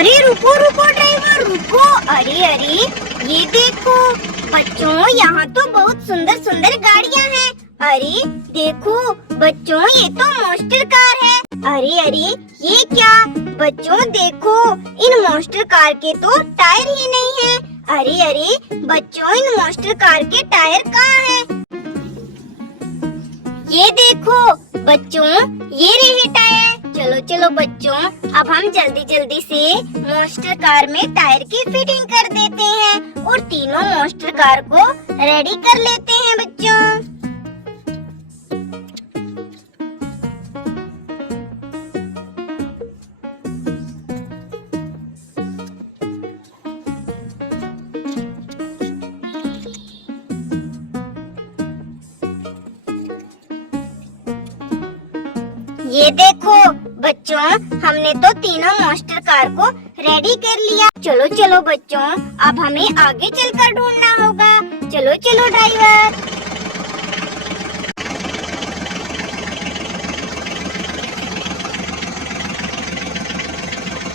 अरे रुको रुको ड्राइवर रुको। अरे अरे ये देखो बच्चों, यहाँ तो बहुत सुंदर सुंदर गाड़ियाँ हैं। अरे देखो बच्चों, ये तो मॉन्स्टर कार है। अरे अरे ये क्या बच्चों, देखो इन मॉन्स्टर कार के तो टायर ही नहीं है। अरे अरे बच्चों, इन मॉन्स्टर कार के टायर कहाँ हैं? ये देखो बच्चों, ये रहे टायर। चलो चलो बच्चों, अब हम जल्दी जल्दी से मॉन्स्टर कार में टायर की फिटिंग कर देते हैं और तीनों मॉन्स्टर कार को रेडी कर लेते हैं बच्चों। ये देखो बच्चों, हमने तो तीनों मॉन्स्टर कार को रेडी कर लिया। चलो चलो बच्चों, अब हमें आगे चलकर ढूंढना होगा। चलो चलो ड्राइवर।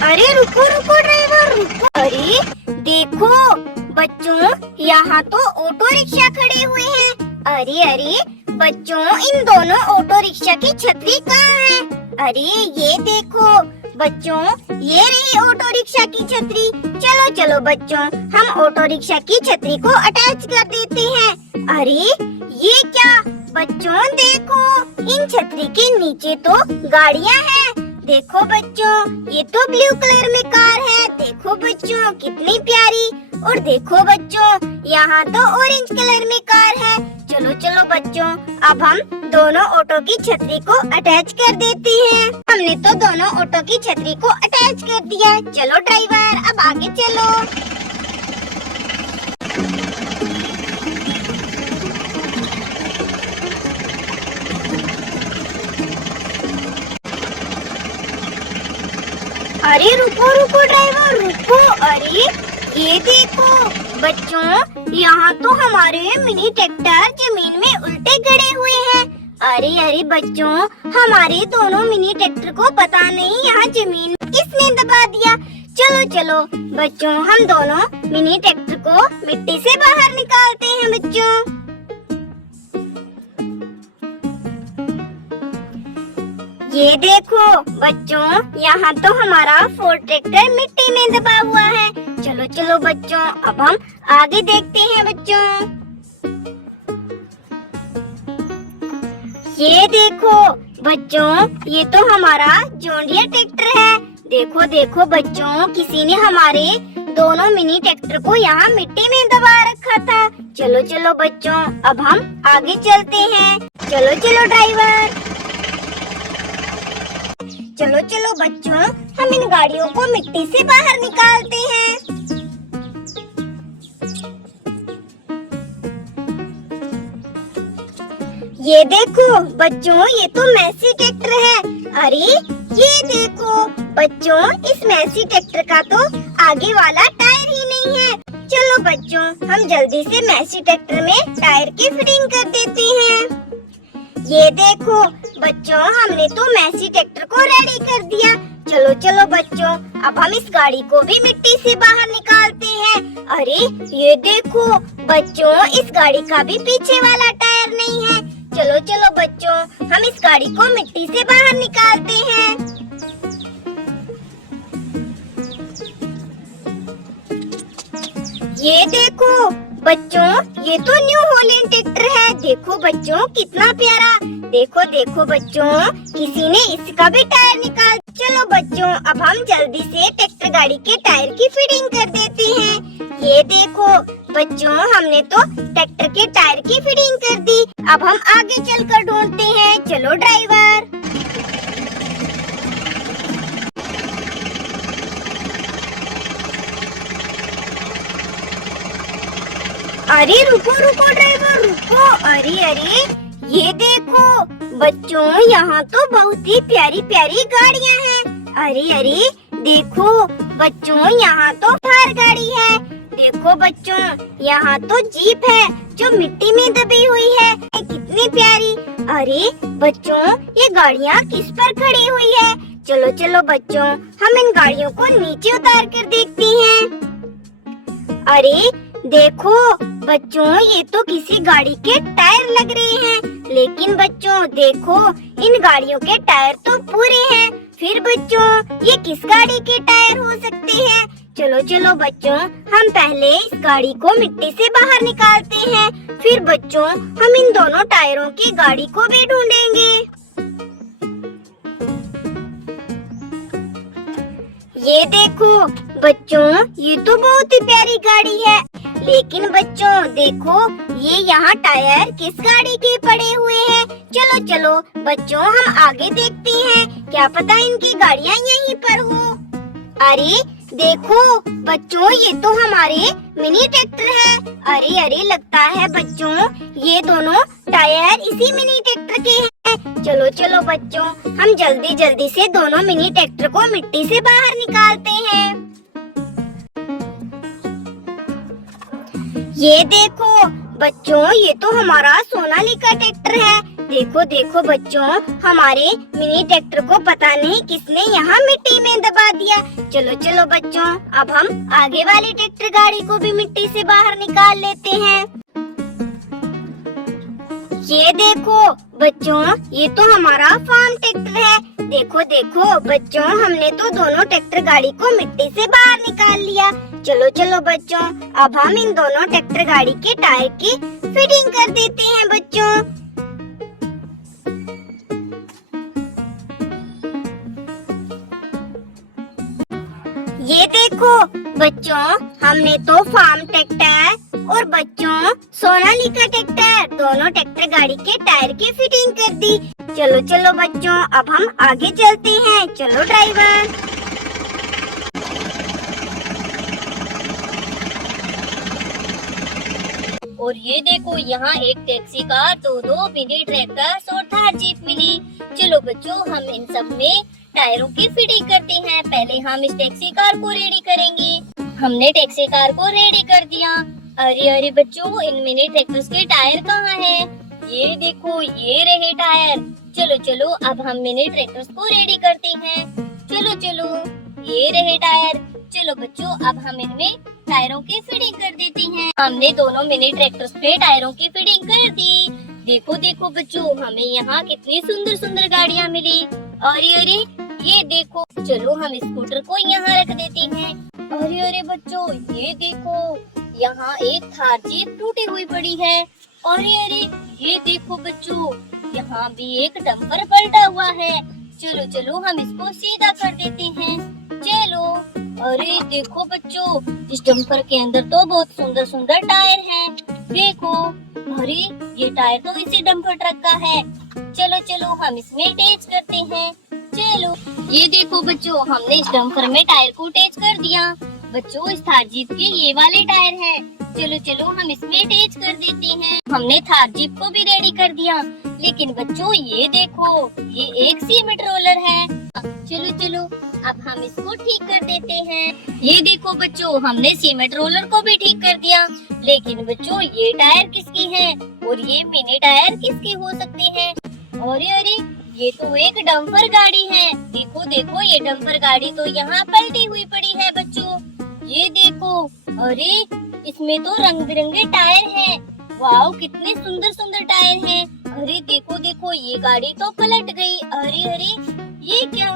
अरे रुको रुको ड्राइवर रुको। अरे देखो बच्चों, यहाँ तो ऑटो रिक्शा खड़े हुए हैं। अरे अरे बच्चों, इन दोनों ऑटो रिक्शा की छतरी कहाँ है? अरे ये देखो बच्चों, ये रही ऑटो रिक्शा की छतरी। चलो चलो बच्चों, हम ऑटो रिक्शा की छतरी को अटैच कर देते हैं। अरे ये क्या बच्चों, देखो इन छतरी के नीचे तो गाड़ियाँ हैं। देखो बच्चों, ये तो ब्लू कलर में कार है। देखो बच्चों कितनी प्यारी। और देखो बच्चों, यहाँ तो ऑरेंज कलर में कार है। चलो चलो बच्चों, अब हम दोनों ऑटो की छतरी को अटैच कर देते हैं। हमने तो दोनों ऑटो की छतरी को अटैच कर दिया। चलो ड्राइवर, अब आगे चलो। अरे रुको रुको ड्राइवर रुको। अरे ये देखो बच्चों, यहाँ तो हमारे मिनी ट्रैक्टर जमीन में उल्टे गड़े हुए हैं। अरे अरे बच्चों, हमारे दोनों मिनी ट्रैक्टर को पता नहीं यहाँ जमीन में किसने दबा दिया। चलो चलो बच्चों, हम दोनों मिनी ट्रैक्टर को मिट्टी से बाहर निकालते हैं बच्चों। ये देखो बच्चों, यहाँ तो हमारा फोर्ड ट्रैक्टर मिट्टी में दबा हुआ है। चलो चलो बच्चों, अब हम आगे देखते हैं बच्चों। ये देखो बच्चों, ये तो हमारा जॉन डियर ट्रैक्टर है। देखो देखो बच्चों, किसी ने हमारे दोनों मिनी ट्रैक्टर को यहाँ मिट्टी में दबा रखा था। चलो चलो बच्चों, अब हम आगे चलते हैं। चलो चलो ड्राइवर। चलो चलो बच्चों, हम इन गाड़ियों को मिट्टी से बाहर निकालते हैं। ये देखो बच्चों, ये तो मैसी ट्रैक्टर है। अरे ये देखो बच्चों, इस मैसी ट्रैक्टर का तो आगे वाला टायर ही नहीं है। चलो बच्चों, हम जल्दी से मैसी ट्रैक्टर में टायर की फिटिंग कर देते हैं। ये देखो बच्चों, हमने तो मैसी ट्रैक्टर को रेडी कर दिया। चलो चलो बच्चों, अब हम इस गाड़ी को भी मिट्टी से बाहर निकालते हैं। अरे ये देखो बच्चों, इस गाड़ी का भी पीछे वाला टायर नहीं है। चलो चलो बच्चों, हम इस गाड़ी को मिट्टी से बाहर निकालते हैं। ये देखो बच्चों, ये तो न्यू हॉलैंड ट्रैक्टर है। देखो बच्चों कितना प्यारा। देखो देखो बच्चों, किसी ने इसका भी टायर निकाल। चलो बच्चों, अब हम जल्दी से ट्रैक्टर गाड़ी के टायर की फिटिंग कर देते हैं। ये देखो बच्चों, हमने तो ट्रैक्टर के टायर की फिटिंग कर दी। अब हम आगे चलकर ढूंढते हैं। चलो ड्राइवर। अरे रुको रुको ड्राइवर रुको। अरे अरे ये देखो बच्चों, यहाँ तो बहुत ही प्यारी प्यारी गाड़ियाँ हैं। अरे अरे देखो बच्चों, यहाँ तो थार गाड़ी है। देखो बच्चों, यहाँ तो जीप है जो मिट्टी में दबी हुई है। कितनी प्यारी। अरे बच्चों, ये गाड़ियाँ किस पर खड़ी हुई है? चलो चलो बच्चों, हम इन गाड़ियों को नीचे उतार कर देखते हैं। अरे देखो बच्चों, ये तो किसी गाड़ी के टायर लग रहे हैं। लेकिन बच्चों देखो, इन गाड़ियों के टायर तो पूरे हैं। फिर बच्चों, ये किस गाड़ी के टायर हो सकते हैं? चलो चलो बच्चों, हम पहले इस गाड़ी को मिट्टी से बाहर निकालते हैं। फिर बच्चों, हम इन दोनों टायरों की गाड़ी को भी ढूंढेंगे। ये देखो बच्चों, ये तो बहुत ही प्यारी गाड़ी है। लेकिन बच्चों देखो, ये यहाँ टायर किस गाड़ी के पड़े हुए हैं? चलो चलो बच्चों, हम आगे देखते हैं, क्या पता इनकी गाड़ियाँ यहीं पर हो। अरे देखो बच्चों, ये तो हमारे मिनी ट्रैक्टर है। अरे अरे, लगता है बच्चों ये दोनों टायर इसी मिनी ट्रैक्टर के हैं। चलो चलो बच्चों, हम जल्दी जल्दी से दोनों मिनी ट्रैक्टर को मिट्टी से बाहर निकालते हैं। ये देखो बच्चों, ये तो हमारा सोनालिका ट्रैक्टर है। देखो देखो बच्चों, हमारे मिनी ट्रैक्टर को पता नहीं किसने यहाँ मिट्टी में दबा दिया। चलो चलो बच्चों, अब हम आगे वाली ट्रैक्टर गाड़ी को भी मिट्टी से बाहर निकाल लेते हैं। ये देखो बच्चों, ये तो हमारा फार्म ट्रैक्टर है। देखो देखो बच्चों, हमने तो दोनों ट्रैक्टर गाड़ी को मिट्टी से बाहर निकाल लिया। चलो चलो बच्चों, अब हम इन दोनों ट्रैक्टर गाड़ी के टायर की फिटिंग कर देते हैं बच्चों। ये देखो बच्चों, हमने तो फार्म ट्रैक्टर और बच्चों सोनालिका ट्रैक्टर दोनों ट्रैक्टर गाड़ी के टायर की फिटिंग कर दी। चलो चलो बच्चों, अब हम आगे चलते हैं। चलो ड्राइवर। और ये देखो, यहाँ एक टैक्सी कार, दो मिनी ट्रैक्टर और थार जीप मिली। चलो बच्चों, हम इन सब में टायरों की फिटिंग करते हैं। पहले हम इस टैक्सी कार को रेडी करेंगे। हमने टैक्सी कार को रेडी कर दिया। अरे अरे बच्चों, इन मिनी ट्रैक्टर्स के टायर कहाँ हैं? ये देखो, ये रहे टायर। चलो चलो, अब हम मिनी ट्रैक्टर्स को रेडी करते हैं। चलो चलो, ये रहे टायर। चलो बच्चों, अब हम इनमें टायरों की फिटिंग कर देते हैं। हमने दोनों मिनी ट्रैक्टर्स पे टायरों की फिटिंग कर दी। देखो देखो बच्चों, हमें यहाँ कितनी सुंदर सुंदर गाड़ियाँ मिली। अरे अरे, ये देखो। चलो हम स्कूटर को यहाँ रख देते हैं। अरे अरे बच्चों, ये देखो, यहाँ एक थार जीप टूटी हुई पड़ी है। अरे अरे, ये देखो बच्चों, यहाँ भी एक डंपर पलटा हुआ है। चलो चलो, हम इसको सीधा कर देते हैं। चलो। अरे देखो बच्चों, इस डंपर के अंदर तो बहुत सुंदर सुंदर टायर हैं। देखो, अरे ये टायर तो इसी डंपर ट्रक का है। चलो चलो, हम इसमें अटैच करते हैं। चलो, ये देखो बच्चों, हमने इस डंपर में टायर को अटैच कर दिया। बच्चों, इस थार जीप के ये वाले टायर हैं। चलो चलो, हम इसमें अटैच कर देते हैं। हमने थार जीप को भी रेडी कर दिया। लेकिन बच्चों, ये देखो, ये एक सीमेंट रोलर है। चलो चलो, अब हम इसको ठीक कर देते हैं। ये देखो बच्चों, हमने सीमेंट रोलर को भी ठीक कर दिया। लेकिन बच्चों, ये टायर किसकी है और ये मिनी टायर किसके हो सकते हैं? अरे अरे, ये तो एक डंपर गाड़ी है। देखो देखो, ये डंपर गाड़ी तो यहाँ पलटी हुई पड़ी है बच्चों। ये देखो, अरे इसमें तो रंग बिरंगे टायर हैं। वाओ, कितने सुंदर सुंदर टायर हैं। अरे देखो देखो, ये गाड़ी तो पलट गई। अरे अरे, ये क्या?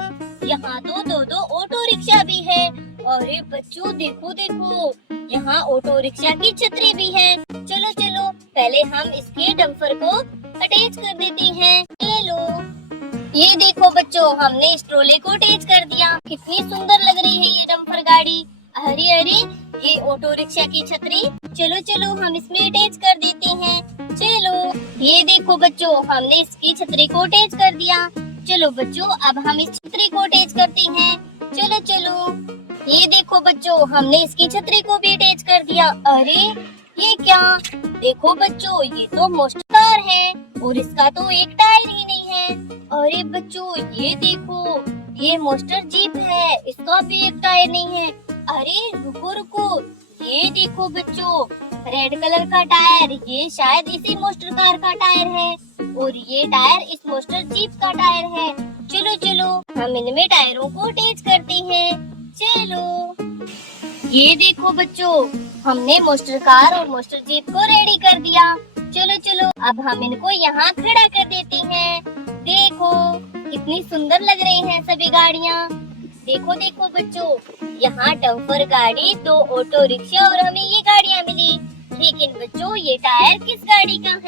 यहाँ तो दो ऑटो रिक्शा भी है। अरे बच्चों, देखो देखो, यहाँ ऑटो रिक्शा की छतरी भी है। चलो चलो, पहले हम इसके डंपर को अटैच कर देते हैं। चलो, ये देखो बच्चों, हमने इस ट्रोले को अटैच कर दिया। कितनी सुंदर लग रही है ये डंपर गाड़ी। अरे अरे, ये ऑटो रिक्शा की छतरी। चलो चलो, हम इसमें अटैच कर देते हैं। चलो, ये देखो बच्चों, हमने इसकी छतरी को अटैच कर दिया। चलो बच्चों, अब हम इस छतरी को अटैच करते हैं। चलो चलो, ये देखो बच्चों, हमने इसकी छतरी को भी अटैच कर दिया। अरे ये क्या? देखो बच्चों, ये तो मोस्टर कार है और इसका तो एक टायर ही नहीं है। अरे बच्चों, ये देखो, ये मोस्टर जीप है, इसका भी एक टायर नहीं है। अरे रुको रुको, ये देखो बच्चों, रेड कलर का टायर, ये शायद इसी मोस्टर कार का टायर है और ये टायर इस मोस्टर जीप का टायर है। चलो चलो हम इनमें टायरों को अटैच करते हैं। चलो ये देखो बच्चों, हमने मोस्टर कार और मोस्टर जीप को रेडी कर दिया। चलो चलो अब हम इनको यहाँ खड़ा कर देते हैं। देखो कितनी सुंदर लग रही हैं सभी गाड़ियाँ। देखो देखो बच्चों, यहाँ डंपर गाड़ी, 2 ऑटो रिक्शा और हमें ये गाड़ियाँ मिली। लेकिन बच्चों ये टायर किस गाड़ी का